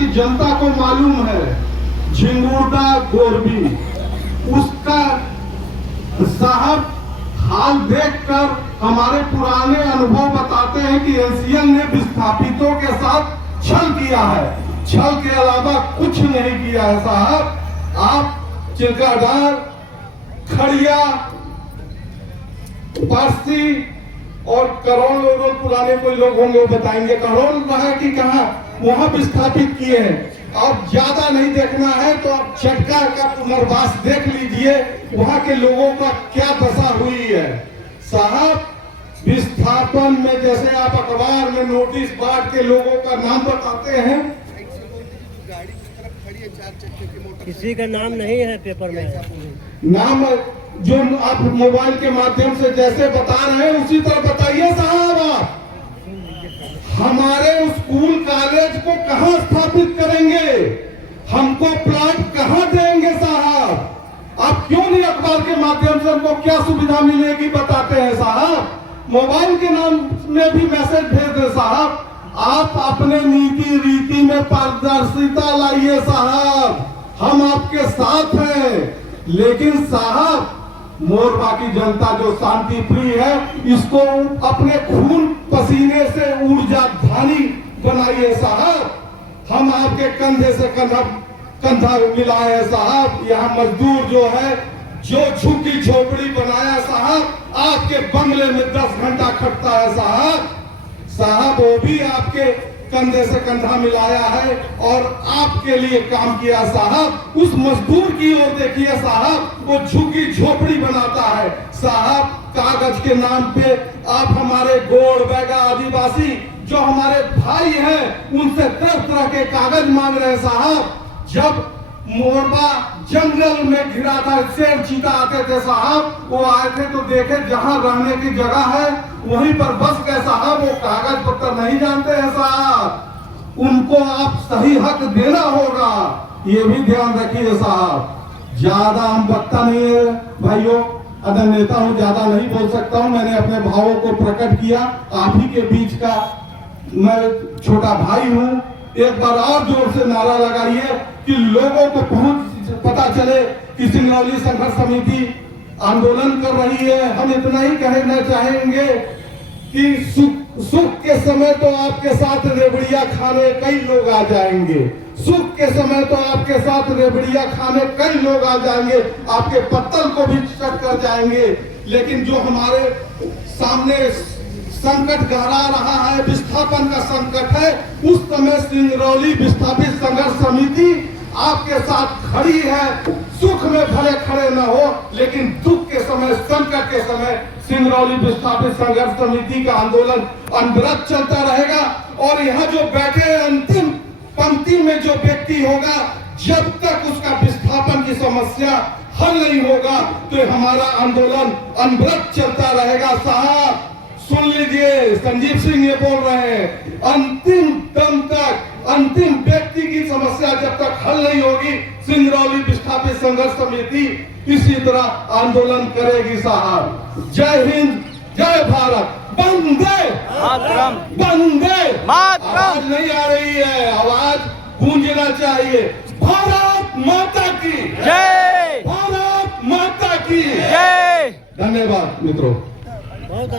की जनता को मालूम है, झिंगुरदा गोरबी, उसका साहब हाल देखकर हमारे पुराने अनुभव बताते हैं कि एनसीएल ने विस्थापितों के साथ छल किया है। छल के अलावा कुछ नहीं किया है साहब। आप चिल्काडार, खड़िया, पारसी और करोल और पुराने कोई लोग होंगे वो बताएंगे, करोल रहा कि कहाँ वहां विस्थापित किए हैं। अब ज्यादा नहीं देखना है तो आप चटका का पुनर्वास देख लीजिए, वहां के लोगों का क्या दशा हुई है साहब। विस्थापन में जैसे आप अखबार में नोटिस बांट के लोगों का नाम बताते हैं, किसी का नाम नहीं है पेपर में, नाम जो आप मोबाइल के माध्यम से जैसे बता रहे हैं उसी तरह बताइए साहब। आप हमारे स्कूल कॉलेज को कहां स्थापित करेंगे, हमको प्लाट कहां देंगे साहब? आप क्यों नहीं अखबार के माध्यम से हमको क्या सुविधा मिलेगी बताते हैं साहब? मोबाइल के नाम में भी मैसेज भेज दे साहब। आप अपने नीति रीति में पारदर्शिता लाइए साहब, हम आपके साथ हैं। लेकिन साहब मोरबा की जनता जो शांति प्रिय है, इसको अपने खून पसीने से ऊर्जा धानी बनाइए साहब। हम आपके कंधे से कंधा मिलाए साहब। यहाँ मजदूर जो है, जो झुग्गी झोपड़ी बनाया साहब, आपके बंगले में 10 घंटा खटता है साहब वो भी आपके कंधे से कंधा मिलाया है और आपके लिए काम किया साहब। उस मजदूर की ओर देखिए साहब, वो झुग्गी झोपड़ी बनाता है साहब। कागज के नाम पे आप हमारे गोड़ बैगा आदिवासी जो हमारे भाई हैं, उनसे तरह तरह के कागज मांग रहे हैं साहब। जब मोरबा जंगल में घिरा था, शेर चीता आते थे साहब, वो आए थे तो देखे जहां रहने की जगह है वहीं पर बस गए साहब। वो कागज पत्र नहीं जानते हैं साहब, उनको आप सही हक देना होगा, ये भी ध्यान रखिए साहब। ज्यादा हम वक्ता नहीं है भाइयों, अदर नेता हूँ, ज्यादा नहीं बोल सकता हूँ। मैंने अपने भावों को प्रकट किया, आप ही के बीच का मैं छोटा भाई हूँ। एक बार और जोर से नारा लगाइए कि लोगों को पता चले कि सिंगरौली संघर्ष समिति आंदोलन कर रही है। हम इतना ही कहना चाहेंगे कि सुख के समय तो आपके साथ रेबड़िया खाने कई लोग आ जाएंगे, सुख के समय तो आपके साथ रेबड़िया खाने कई लोग आ जाएंगे, आपके पत्तल को भी चट कर जाएंगे। लेकिन जो हमारे सामने संकट गहरा रहा है, विस्थापन का संकट है, उस समय सिंगरौली विस्थापित संघर्ष समिति आपके साथ खड़ी है। सुख में भले खड़े न हो, लेकिन दुख के समय, संकट के समय सिंगरौली विस्थापित संघर्ष समिति का आंदोलन अनवरत चलता रहेगा। और यहाँ जो बैठे अंतिम पंक्ति में जो व्यक्ति होगा, जब तक उसका विस्थापन की समस्या हल नहीं होगा तो हमारा आंदोलन अनवरत चलता रहेगा साहब। सुन लीजिए, संजीव सिंह ये बोल रहे हैं, अंतिम दम तक, अंतिम व्यक्ति की समस्या जब तक हल नहीं होगी, सिंगरौली विस्थापित संघर्ष समिति इसी तरह आंदोलन करेगी साहब। जय हिंद, जय भारत, वंदे मातरम, वंदे मातरम। आवाज नहीं आ रही है, आवाज गूंजना चाहिए। भारत माता की जय, भारत माता की जय। धन्यवाद मित्रों। बहुत अच्छा।